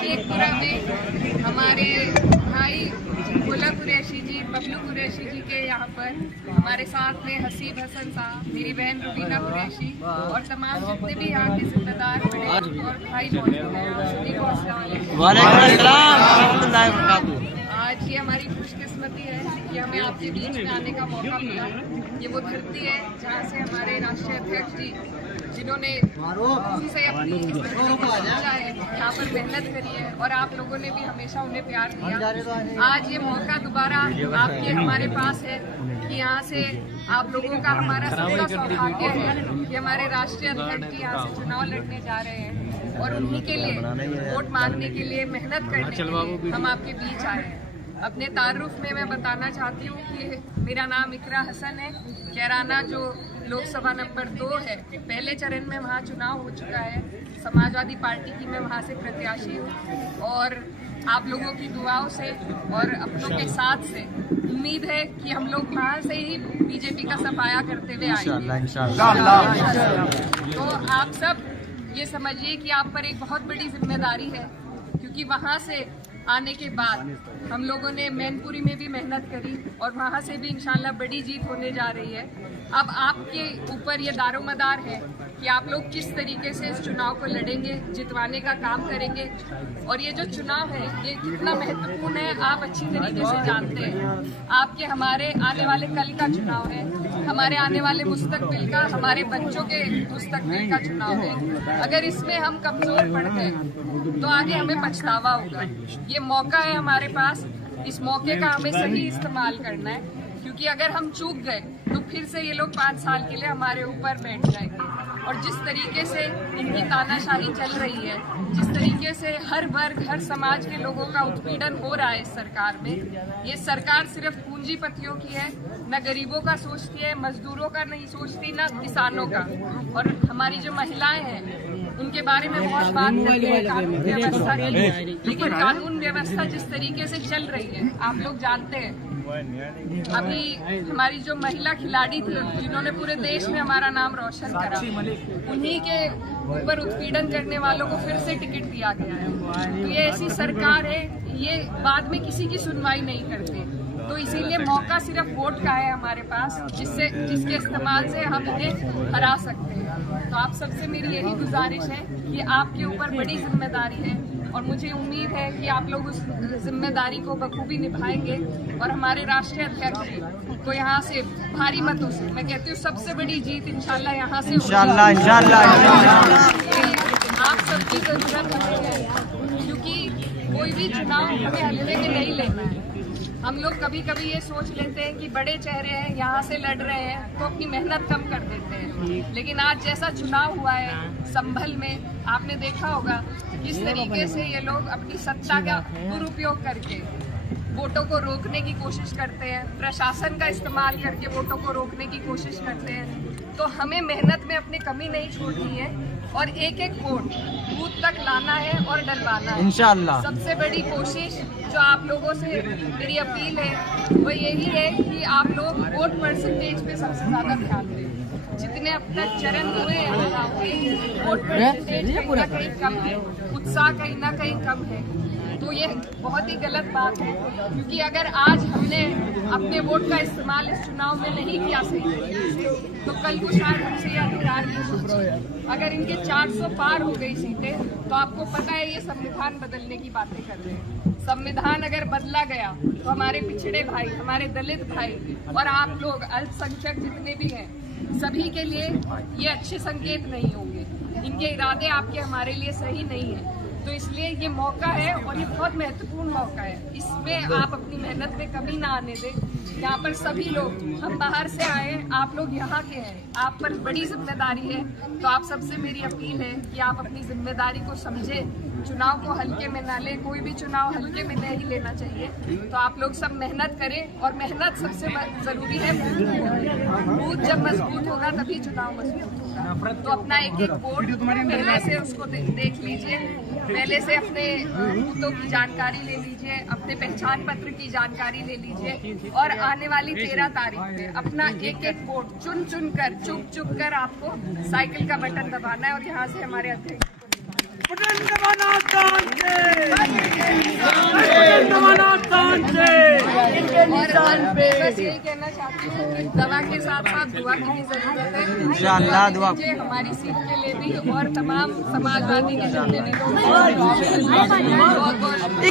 शेखपुरा में हमारे भाई भोला कुरैशी जी, बबलू कुरैशी जी के यहाँ पर हमारे साथ में हसीब हसन साहब, मेरी बहन रुबीना कुरैशी और तमाम जितने भी यहाँ के जिम्मेदार बड़े और भाई मौजूद हैं, आप सभी को अस्सलाम वालेकुम। आज ये हमारी खुशकिस्मती है कि हमें आपके बीच में आने का मौका मिला। ये वो धरती है जहाँ से हमारे राष्ट्रीय अध्यक्ष जी, जिन्होंने से अपनी यहाँ पर मेहनत करी है और आप लोगों ने भी हमेशा उन्हें प्यार दिया। आज ये मौका दोबारा आपके हमारे पास है कि यहाँ से आप लोगों का हमारा सबका सौभाग्य है कि हमारे राष्ट्रीय अध्यक्ष जी यहाँ से चुनाव लड़ने जा रहे हैं और उन्हीं के लिए वोट मांगने के लिए, मेहनत करने के लिए हम आपके बीच आए हैं। अपने तारुफ में मैं बताना चाहती हूँ कि मेरा नाम इकरा हसन है। कैराना जो लोकसभा नंबर 2 है, पहले चरण में वहाँ चुनाव हो चुका है। समाजवादी पार्टी की मैं वहाँ से प्रत्याशी हूँ और आप लोगों की दुआओं से और अपनों के साथ से उम्मीद है कि हम लोग वहाँ से ही बीजेपी का सफाया करते हुए आएंगे। तो आप सब ये समझिए कि आप पर एक बहुत बड़ी जिम्मेदारी है, क्योंकि वहाँ से आने के बाद हम लोगों ने मैनपुरी में भी मेहनत करी और वहाँ से भी इंशाल्लाह बड़ी जीत होने जा रही है। अब आपके ऊपर ये दारोमदार है कि आप लोग किस तरीके से इस चुनाव को लड़ेंगे, जितवाने का काम करेंगे। और ये जो चुनाव है ये कितना महत्वपूर्ण है आप अच्छी तरीके से जानते हैं। आपके हमारे आने वाले कल का चुनाव है, हमारे आने वाले मुस्तकबिल का, हमारे बच्चों के मुस्तकबिल का चुनाव है। अगर इसमें हम कमजोर पड़ गए तो आगे हमें पछतावा होगा। ये मौका है हमारे पास, इस मौके का हमें सही इस्तेमाल करना है, क्योंकि अगर हम चूक गए तो फिर से ये लोग 5 साल के लिए हमारे ऊपर बैठ जाएंगे। और जिस तरीके से इनकी तानाशाही चल रही है, जिस तरीके से हर वर्ग, हर समाज के लोगों का उत्पीड़न हो रहा है इस सरकार में, ये सरकार सिर्फ पूंजीपतियों की है, न गरीबों का सोचती है, मजदूरों का नहीं सोचती, न किसानों का। और हमारी जो महिलाएं हैं उनके बारे में बहुत बात करते हैं कानून व्यवस्था की, लेकिन कानून व्यवस्था जिस तरीके से चल रही है आप लोग जानते हैं। अभी हमारी जो महिला खिलाड़ी थी जिन्होंने पूरे देश में हमारा नाम रोशन करा, उन्हीं के ऊपर उत्पीड़न करने वालों को फिर से टिकट दिया गया है। तो ये ऐसी सरकार है, ये बाद में किसी की सुनवाई नहीं करते। तो इसीलिए मौका सिर्फ वोट का है हमारे पास, जिसके इस्तेमाल से हम इन्हें हरा सकते हैं। तो आप सबसे मेरी यही गुजारिश है कि आपके ऊपर बड़ी जिम्मेदारी है और मुझे उम्मीद है कि आप लोग उस जिम्मेदारी को बखूबी निभाएंगे और हमारे राष्ट्रीय अध्यक्ष जी को यहाँ से भारी मतों से, मैं कहती हूँ सबसे बड़ी जीत इंशाल्लाह यहाँ से इंशाल्लाह आप सबकी जरूरत है, क्योंकि कोई भी चुनाव हमें हल्के में नहीं लेना है। हम लोग कभी कभी ये सोच लेते हैं कि बड़े चेहरे हैं, यहाँ से लड़ रहे हैं तो अपनी मेहनत कम कर देते हैं, लेकिन आज जैसा चुनाव हुआ है संभल में, आपने देखा होगा किस तरीके से ये लोग अपनी सत्ता का दुरुपयोग करके वोटों को रोकने की कोशिश करते हैं, प्रशासन का इस्तेमाल करके वोटों को रोकने की कोशिश करते हैं। तो हमें मेहनत में अपनी कमी नहीं छोड़नी है और एक एक वोट बूथ तक लाना है और डलवाना है इंशाल्लाह। सबसे बड़ी कोशिश जो आप लोगों से मेरी अपील है वो यही है कि आप लोग वोट परसेंटेज पे सबसे ज़्यादा ध्यान दें। जितने अब तक चरण हुए हैं वोट परसेंटेज कहीं ना कहीं कम है, उत्साह कहीं ना कहीं कम है। तो ये बहुत ही गलत बात है, क्योंकि अगर आज हमने अपने वोट का इस्तेमाल इस चुनाव में नहीं किया सही तरीके से, तो कल को शायद हमसे ये अधिकार नहीं होगा। अगर इनके 400 पार हो गई सीटें, तो आपको पता है ये संविधान बदलने की बातें कर रहे हैं। संविधान अगर बदला गया तो हमारे पिछड़े भाई, हमारे दलित भाई और आप लोग अल्पसंख्यक जितने भी हैं, सभी के लिए ये अच्छे संकेत नहीं होंगे। इनके इरादे आपके हमारे लिए सही नहीं है। तो इसलिए ये मौका है और ये बहुत महत्वपूर्ण मौका है, इसमें आप अपनी मेहनत में कमी ना आने दें। यहाँ पर सभी लोग, हम बाहर से आए, आप लोग यहाँ के हैं, आप पर बड़ी जिम्मेदारी है। तो आप सबसे मेरी अपील है कि आप अपनी जिम्मेदारी को समझें, चुनाव को हल्के में ना लें। कोई भी चुनाव हल्के में नहीं लेना चाहिए। तो आप लोग सब मेहनत करें और मेहनत सबसे जरूरी है। बूथ जब मजबूत होगा तभी चुनाव मजबूत होगा। तो अपना एक एक वोट पहले से उसको देख लीजिए, पहले से अपने बूथों की जानकारी ले लीजिए, अपने पहचान पत्र की जानकारी ले लीजिए और आने वाली 13 तारीख में अपना एक एक वोट चुन चुन कर, चुप चुप कर आपको साइकिल का बटन दबाना है और यहाँ से हमारे अध्यक्ष बस यही कहना चाहती हूँ कि दवा के साथ साथ दुआ की भी जरूरत है। इंशाअल्लाह दुआ हमारी सीट के लिए भी और तमाम समाजवादी के जितने भी लोग हैं। बहुत बहुत